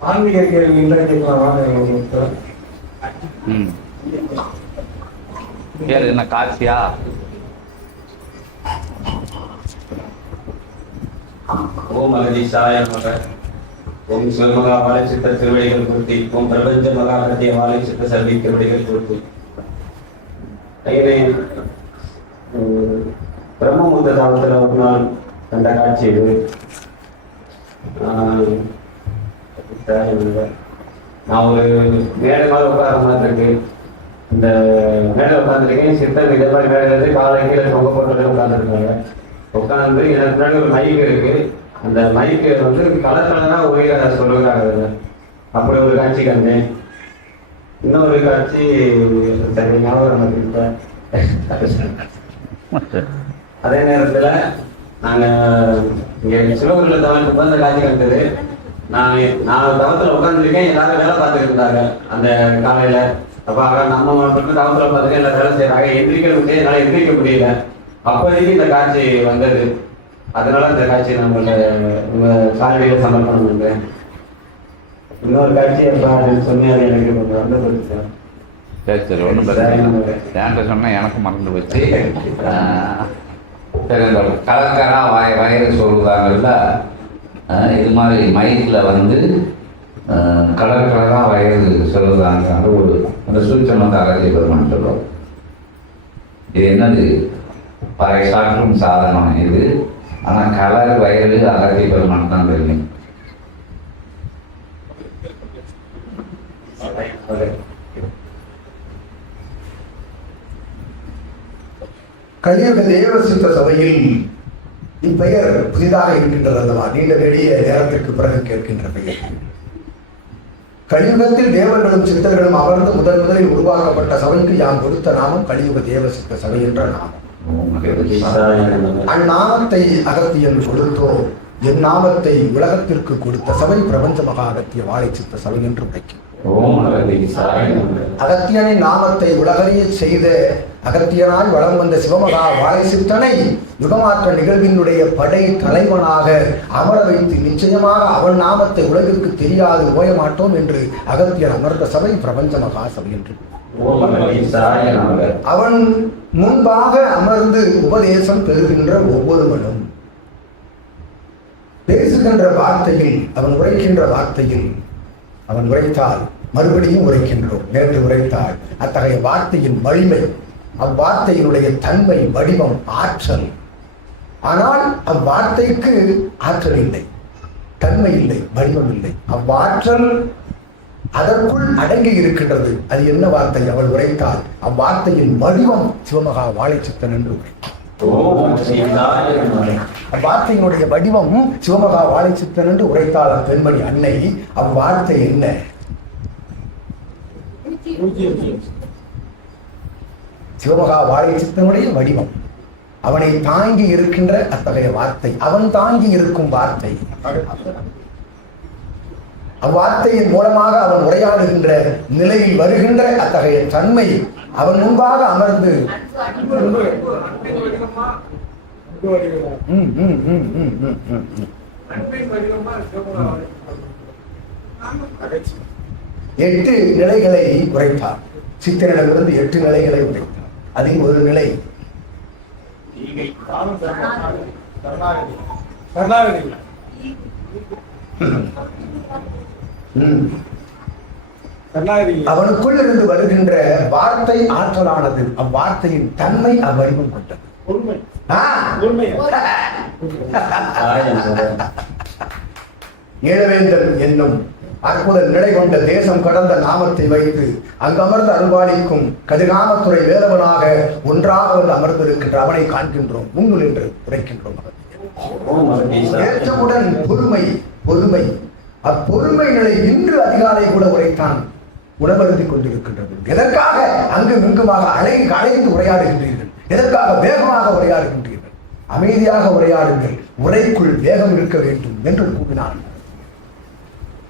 ஆன்மீக கேள்வி பேர் என்ன காட்சியா? ஓம் அகதீசாய நமக. ஓம் சிவமகா வாழைச்சித்த திருவடிகள் குறித்தி ஓம் பிரபஞ்ச மகாகத்திய வாழைச்சித்த சர்வி திருவடிகள் குறித்தி. பிரம்மமுந்த தாமத்தில் ஒரு நாள் கண்ட காட்சி இது. நான் ஒரு மேடை மாதிரி உட்கார மாதிரி இருக்கு. இந்த மேடை உட்காந்துருக்கேன் சித்தர் இதே மாதிரி மேடையில இருந்து காலை கீழே தொங்க போட்டு உட்காந்துருக்காங்க உட்காந்து எனக்கு முன்னாடி ஒரு மைக் இருக்கு. அந்த மைக்கு வந்து கலர் கலராக ஒரே சொல்லுகிறாங்க. அப்படி ஒரு காட்சி கண்டேன். இன்னொரு காட்சி சரி ஞாபகம் எனக்கு இப்ப. அதே நேரத்தில் நாங்கள் இங்கே இங்க சிவகுருல தவனுக்கு அந்த காட்சி கண்டது. நான் நான் தவத்துல உட்காந்துருக்கேன் எல்லாரும் வேலை பார்த்துட்டு இருந்தாங்க. அந்த காலையில. அப்ப நம்ம மட்டும் தவத்துல பார்த்துட்டு எல்லாரும் வேலை செய்யறாங்க எந்திரிக்க முடியாது என்னால எந்திரிக்க முடியல. அப்போதைக்கு இந்த காட்சி வந்தது. அதனால இந்த காட்சியை நம்மள உங்க காலையில சமர்ப்பணம் பண்றேன். இன்னொரு காட்சி எப்ப அப்படின்னு சொன்னி அது எனக்கு கொஞ்சம் வந்து போச்சு சரி. சரி ஒன்றும் பிரச்சனை சொன்னால் எனக்கு மறந்து போச்சு. சரி இந்த கலக்கரா வாய் வயிறு சொல்லுதாங்கல்ல இது மாதிரி மைக்கில் வந்து கலர் கலராக வயது சொல்லுதாங்க ஒரு அந்த சூட்சமத்தை அகத்திய பெருமான் சொல்லுவோம் இது என்னது? பறைசாற்றும் சாதனம் இது. ஆனால் கலர் வயது அகத்திய பெருமான் தான் பெருமை. கலியுக தேவசித்த சபையில் இப்பெயர் புதிதாக இருக்கின்றது அல்லவா? நீண்ட நெடிய நேரத்திற்கு பிறகு கேட்கின்ற பெயர். கலியுகத்தில் தேவர்களும் சித்தர்களும் அமர்ந்து முதன் முதலில் உருவாக்கப்பட்ட சபைக்கு யாம் கொடுத்த நாமம் கலியுக தேவசித்த சபை என்ற நாமம். அந்நாமத்தை அகத்தியன் கொடுத்தோம். என் நாமத்தை உலகத்திற்கு கொடுத்த சபை பிரபஞ்ச மகா அகத்திய வாழை சித்த சபை என்று உரைக்கும். அகத்தியனின் நாமத்தை உலகறிய செய்த அகத்தியனாய் வலம் வந்த சிவமகா வாழைசித்தனை யுகமாற்ற நிகழ்வினுடைய படை தலைவனாக அமர வைத்து நிச்சயமாக அவன் நாமத்தை உலகிற்கு தெரியாது போய மாட்டோம் என்று அகத்தியன் அமர்ந்த சபை பிரபஞ்ச மகா சபை என்று. அவன் முன்பாக அமர்ந்து உபதேசம் பெறுகின்ற ஒவ்வொருவனும் பேசுகின்ற வார்த்தையில் அவன் உரைக்கின்ற வார்த்தையில் அவன் உரைத்தால் மறுபடியும் உரைக்கின்றோம். நேற்று உரைத்தால் அத்தகைய வார்த்தையின் வலிமை அவ்வார்த்தையினுடைய தன்மை வடிவம் ஆற்றல். ஆனால் அவ்வார்த்தைக்கு ஆற்றல் இல்லை. தன்மை இல்லை வடிவம் இல்லை. அவ்வாற்றல் அதற்குள் அடங்கி இருக்கின்றது. அது என்ன வார்த்தை? அவள் உரைத்தால் அவ்வார்த்தையின் வடிவம் சிவமகா வாழைச்சித்தன் என்று அவ்வார்த்தையினுடைய வடிவம் சிவமகா வாழைச்சித்தன் என்று உரைத்தாள் அப்பெண்மணி அன்னை. அவ்வார்த்தை என்ன? சிவமகா வாழைச்சித்தனுடைய வடிவம். அவனை தாங்கி இருக்கின்ற அத்தகைய வார்த்தை அவன் தாங்கி இருக்கும் வார்த்தை. அவ்வார்த்தையின் மூலமாக அவன் உரையாடுகின்ற நிலையில் வருகின்ற அத்தகைய தன்மை அவன் முன்பாக அமர்ந்து எட்டு நிலைகளை உரைத்தார். சித்தனிடமிருந்து எட்டு நிலைகளை உரைத்தார். அதில் ஒரு நிலை. கருணாநிதி. அவனுக்குள் இருந்து வருகின்ற வார்த்தை ஆற்றலானது அவ்வார்த்தையின் தன்மை அவ்வடிவம் கொண்டது. ஈழவேந்தன் என்னும் அற்புத நிலை கொண்ட தேசம் கடந்த நாமத்தை வைத்து அங்கமர்ந்து அருள்பாலிக்கும் கதிர்காமத்துறை வேலவனாக ஒன்றாக வந்து அமர்ந்திருக்கின்ற அவனை காண்கின்றோம். முன்னுள் என்று உரைக்கின்றோம். ஏற்றவுடன் பொறுமை பொறுமை. அப்பொறுமை நிலை இன்று அதிகாலை கூட உரைத்தான் உணவருந்திக் கொண்டிருக்கின்றது. எதற்காக அங்கும் இங்குமாக அலை அலைந்து உரையாடுகின்றீர்கள்? எதற்காக வேகமாக உரையாடுகின்றீர்கள்? அமைதியாக உரையாடுங்கள். உரைக்குள் வேகம் இருக்க வேண்டும் என்று கூறினான்.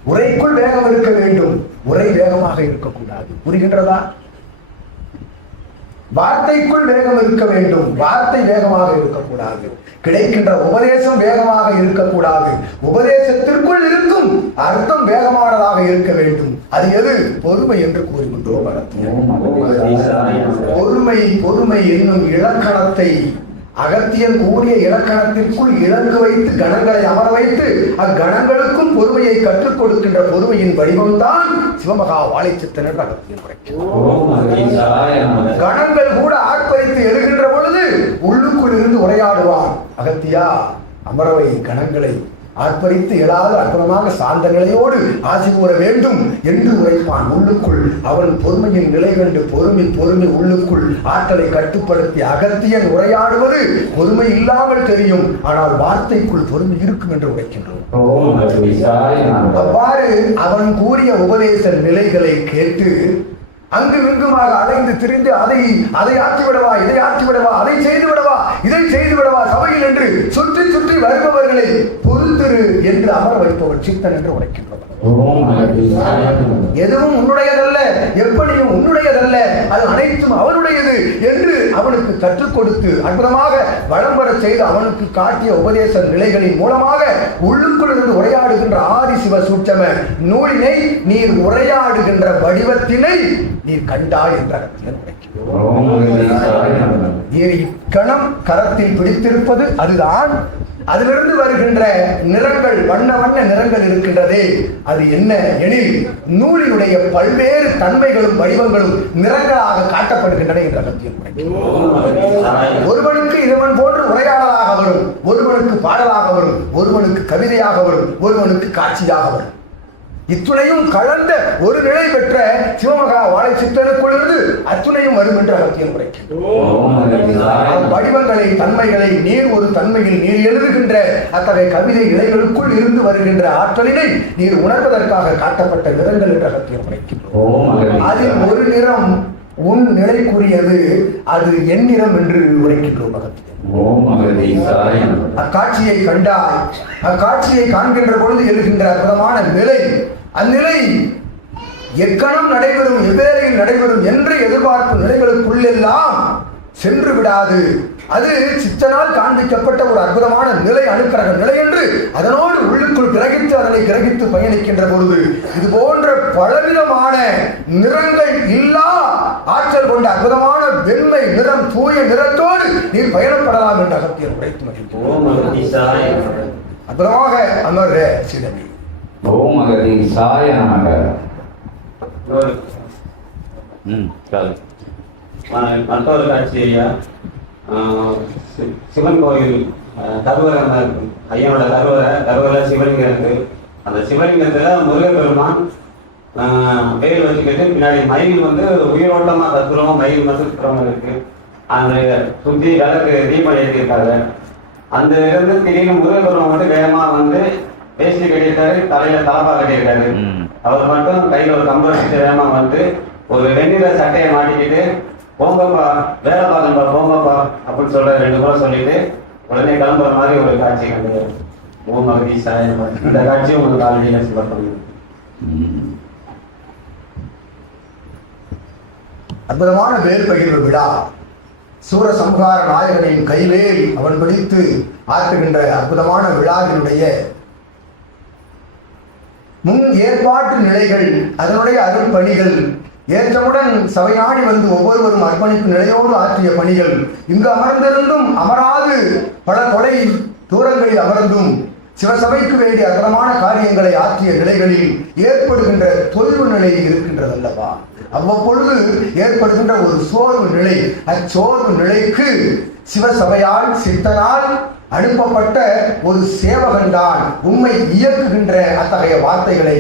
உரைக்குள் வேகம் இருக்க வேண்டும். உரை வேகமாக இருக்கக்கூடாது. புரிகின்றதா? வார்த்தைக்குள் வேகம் இருக்க வேண்டும். வார்த்தை வேகமாக இருக்கக்கூடாது. கிடைக்கின்ற உபதேசம் வேகமாக இருக்கக்கூடாது. உபதேசத்திற்குள் இருக்கும் அர்த்தம் வேகமானதாக இருக்க வேண்டும். அது எது? பொறுமை என்று கூறுகின்றோம் பொறுமை பொறுமை என்னும் இலக்கணத்தை அகத்தியன் கூறிய இலக்கணத்திற்குள் இலக்கு வைத்து கணங்களை அமர வைத்து அக்கணங்களுக்கும் பொறுமையை கற்றுக் கொடுக்கின்ற பொறுமையின் வடிவம்தான் சிவமகா வாழைச்சித்தன் என்று அகத்தியன் உரைக்கிறார். கணங்கள் கூட ஆட்பறித்து எழுகின்ற பொழுது உள்ளுக்குள் இருந்து உரையாடுவான் அகத்தியா அமரவை கணங்களை ஆர்ப்பரித்து எழாத அற்புதமாக சார்ந்த நிலையோடு ஆசி கூற வேண்டும் என்று உரைப்பான் உள்ளுக்குள். அவன் பொறுமையின் நிலை கண்டு பொறுமை பொறுமை உள்ளுக்குள் ஆற்றலை கட்டுப்படுத்தி அகத்தியன் உரையாடுவது பொறுமை இல்லாமல் தெரியும். ஆனால் வார்த்தைக்குள் பொறுமை இருக்கும் என்று உரைக்கின்றோம். அவ்வாறு அவன் கூறிய உபதேச நிலைகளை கேட்டு அங்கு இங்குமாக அலைந்து திரிந்து அதை அதை ஆற்றி விடவா இதை ஆற்றி என்று அமர வைப்பவன் சித்தன் என்று நமக. எதுவும் உன்னுடையதல்ல எப்படியும் உன்னுடையதல்ல அது அனைத்தும் அவனுடையது என்று அவனுக்கு கற்றுக் கொடுத்து அற்புதமாக வளம் செய்து அவனுக்கு காட்டிய உபதேச நிலைகளின் மூலமாக உள்ளுக்குள் இருந்து உரையாடுகின்ற ஆதி சிவ சூட்சம நூலினை நீர் உரையாடுகின்ற வடிவத்தினை நீர் கண்டாய் என்ற. நீர் இக்கணம் கரத்தில் பிடித்திருப்பது அதுதான் அதிலிருந்து வருகின்ற நிறங்கள் வண்ண வண்ண நிறங்கள் இருக்கின்றதே. அது என்ன எனில் நூலினுடைய பல்வேறு தன்மைகளும் வடிவங்களும் நிறங்களாக காட்டப்படுகின்றன என்ற அகத்தியம் ஒருவனுக்கு இதவன் போன்று உரையாடலாக வரும் ஒருவனுக்கு பாடலாக வரும் ஒருவனுக்கு கவிதையாக வரும் ஒருவனுக்கு காட்சியாக வரும். இத்துணையும் கலந்த ஒரு நிலை பெற்ற சிவமகா வாழை சித்தனுக்குள்ளிருந்து அத்துணையும் வரும் என்று அகத்தியம் நமக. வடிவங்களை தன்மைகளை நீர் ஒரு தன்மையில் நீர் எழுதுகின்ற அத்தகைய கவிதை இலைகளுக்குள் இருந்து வருகின்ற ஆற்றலினை நீர் உணர்வதற்காக காட்டப்பட்ட நிறங்கள் என்ற அகத்தியம் உரைக்கின்றோம் அதில் ஒரு நிறம் உன் நிலைக்குரியது அது என் நிறம் என்று உரைக்கின்றோம். அக்காட்சியை கண்டாய் அக்காட்சியை காண்கின்ற பொழுது எழுகின்ற அற்புதமான நிலை அந்நிலை எக்கணம் நடைபெறும் எவ்வேளையில் நடைபெறும் என்று எதிர்பார்ப்பு நிலைகளுக்குள்ளெல்லாம் சென்று விடாது. அது சித்தனால் காண்பிக்கப்பட்ட ஒரு அற்புதமான நிலை அணுக்கரக நிலை என்று அதனோடு உள்ளுக்குள் கிரகித்து அதனை கிரகித்து பயணிக்கின்ற பொழுது இது போன்ற பலவிதமான நிறங்கள் இல்லா ஆற்றல் கொண்ட அற்புதமான வெண்மை நிறம் தூய நிறத்தோடு நீர் பயணப்படலாம் என்று அகத்தியர் உரைத்து நமக. அற்புதமாக அமர் சிதம்பி ஓம் அகதி சாய நமக. ஒரு ம். சரி ஆஹ் மற்றொரு காட்சி ஐயா. சிவன் கோயில் கருவறை. ஐயனோட கருவறை கருவறை சிவலிங்கம் இருக்கு. அந்த சிவலிங்கத்துல முருகர் பெருமான் ஆஹ் வேல் வச்சுக்கிட்டு பின்னாடி மயில் வந்து உயிரோட்டமா தத்துவமா மயில் மட்டும் சுத்துறவங்க இருக்கு. அந்த சுத்தி விளக்கு தீபம் ஏற்றிருக்காங்க. அந்த இருந்து திடீர்னு முருகர் பெருமான் மட்டும் வேகமா வந்து வேஷ்டி கட்டியிருக்காரு தலையில தலப்பா கட்டியிருக்காரு. அவர் மட்டும் கையில ஒரு கம்பு வச்சுட்டு வேகமா வந்து ஒரு வெண்ணிற சட்டையை மாட்டிக்கிட்டு போங்கப்பா வேலை பார்க்கணும்பா போங்கப்பா அப்படின்னு சொல்ற ரெண்டு பேரும் சொல்லிட்டு உடனே கிளம்புற மாதிரி ஒரு காட்சி கண்டு ஓம் அகதி சாயம் இந்த காட்சி உங்களுக்கு ஆல்ரெடி சொல்லப்படும் ம். அற்புதமான வேல் பகிர்வு விழா சூர சம்ஹார நாயகனின் கைவேல் அவன் பிடித்து ஆற்றுகின்ற அற்புதமான விழாவினுடைய முன் ஏற்பாட்டு நிலைகள் அதனுடைய அருள் பணிகள். ஏற்றமுடன் சபையாடி வந்து ஒவ்வொருவரும் அர்ப்பணிப்பு நிலையோடு ஆற்றிய பணிகள். இங்கு அமர்ந்திருந்தும் அமராது பல கொலை தூரங்களில் அமர்ந்தும் சிவசபைக்கு வேண்டிய அகலமான காரியங்களை ஆற்றிய நிலைகளில் ஏற்படுகின்ற தொய்வு நிலை இருக்கின்றது அல்லவா அவ்வப்பொழுது ஏற்படுகின்ற ஒரு சோர்வு நிலை. அச்சோர்வு நிலைக்கு சிவசபையால் சித்தனால் அனுப்பப்பட்ட ஒரு சேவகன் தான் உண்மை இயக்குகின்ற அத்தகைய வார்த்தைகளை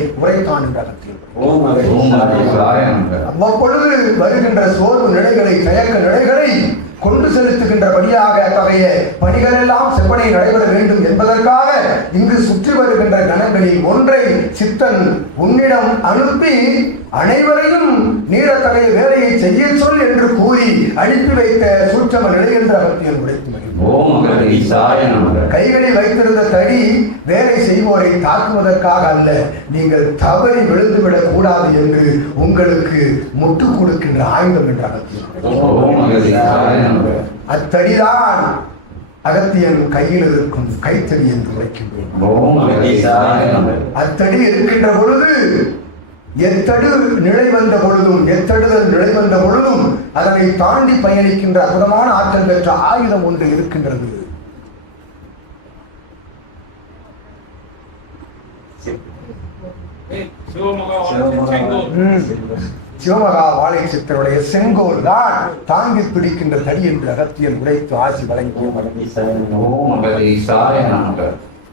சாய நமக. அவ்வப்பொழுது வருகின்ற சோர்வு நிலைகளை தயக்க நிலைகளை கொண்டு செலுத்துகின்றபடியாக அத்தகைய பணிகள் எல்லாம் செவ்வனை நடைபெற வேண்டும் என்பதற்காக இங்கு சுற்றி வருகின்ற கணங்களில் ஒன்றை சித்தன் உன்னிடம் அனுப்பி அனைவரையும் நீர் அத்தகைய வேலையை செய்ய சொல் என்று கூறி அனுப்பி வைத்த சூட்சம நிலை என்று அவர் முடித்து ஓம் அகதீசாய நமக. கைகளில் வைத்திருந்த தடி வேலை செய்வோரை தாக்குவதற்காக அல்ல நீங்கள் தவறி விழுந்துவிடக் கூடாது என்று உங்களுக்கு முட்டு கொடுக்கின்ற ஆயுதம் என்ற நமக. அத்தடிதான் அகத்தியன் கையில் இருக்கும் கைத்தடி என்று உரைக்கின்றோம். அத்தடி இருக்கின்ற பொழுது எத்தடு நிலை வந்த பொழுதும் எத்தடுதல் நிலை வந்த பொழுதும் அதனை தாண்டி பயணிக்கின்ற அற்புதமான ஆற்றல் பெற்ற ஆயுதம் ஒன்று இருக்கின்றது. சிவமகா வாழை சித்தருடைய செங்கோல் தான் தாங்கி பிடிக்கின்ற தடி என்று அகத்தியன் உரைத்து ஆசி வழங்கிய நமக